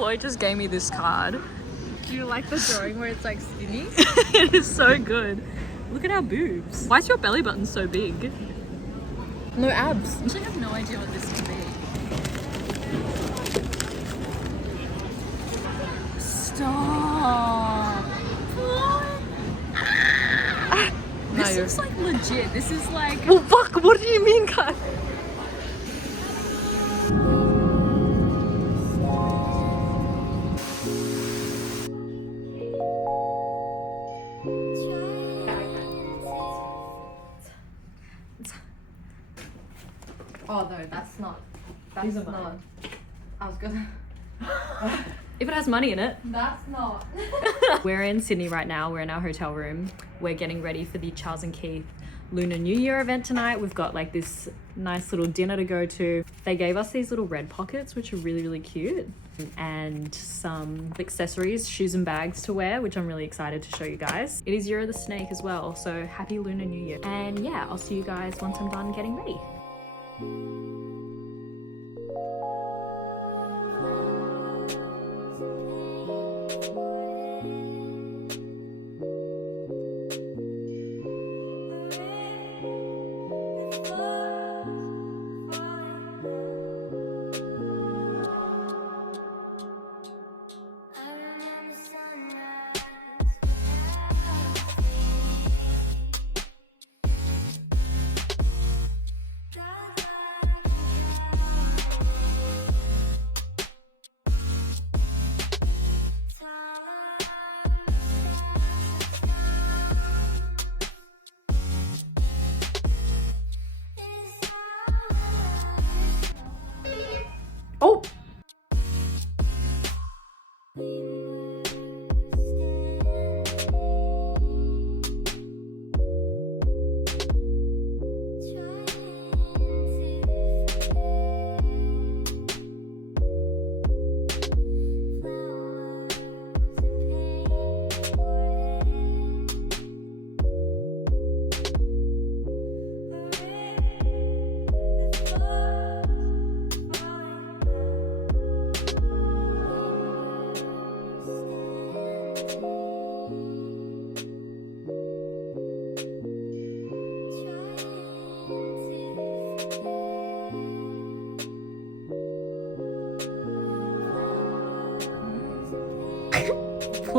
Floyd just gave me this card. Do you like the drawing where it's like skinny? It is so good. Look at our boobs. Why is your belly button so big? No abs. I actually have no idea what this could be. Stop. This looks like legit. This is like... Well, fuck, what do you mean, guys? Oh no, that's not. These are mine. not. I was gonna. If it has money in it. That's not. We're in Sydney right now. We're in our hotel room. We're getting ready for the Charles and Keith Lunar New Year event tonight. We've got like this nice little dinner to go to. They gave us these little red pockets, which are really, really cute. And some accessories, shoes and bags to wear, which I'm really excited to show you guys. It is Year of the Snake as well, so happy Lunar New Year. And yeah, I'll see you guys once I'm done getting ready. Oh!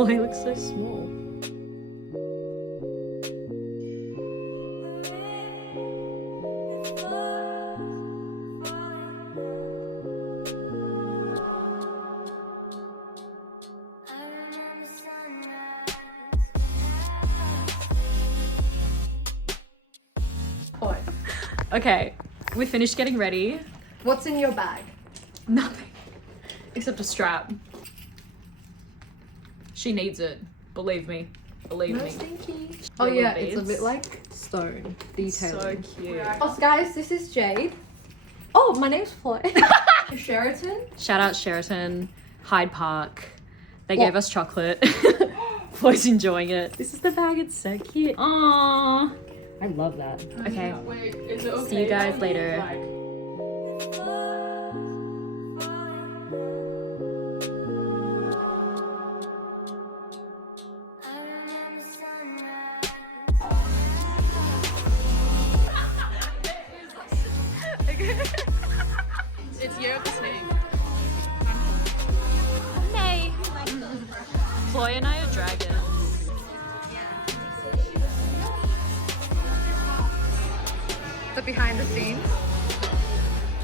He looks so small. Okay, we finished getting ready. What's in your bag? Nothing. Except a strap. She needs it. Believe me. Believe me. Stinky. Oh Little yeah, it's a beads. bit like stone detailing. So cute. Oh guys, this is Jade. Oh, my name's Floyd. Sheraton. Shout out Sheraton, Hyde Park. They What? gave us chocolate. Floyd's enjoying it. This is the bag. It's so cute. Aww. I love that. Okay. Wait, is it okay? See you guys later. It's Year of the Snake. Hey. Floyd and I are dragons. The behind the scenes.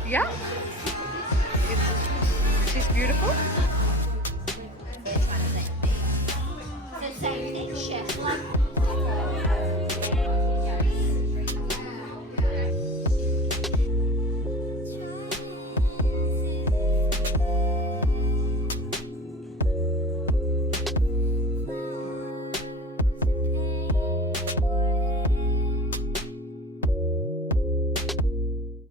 Yeah. She's beautiful.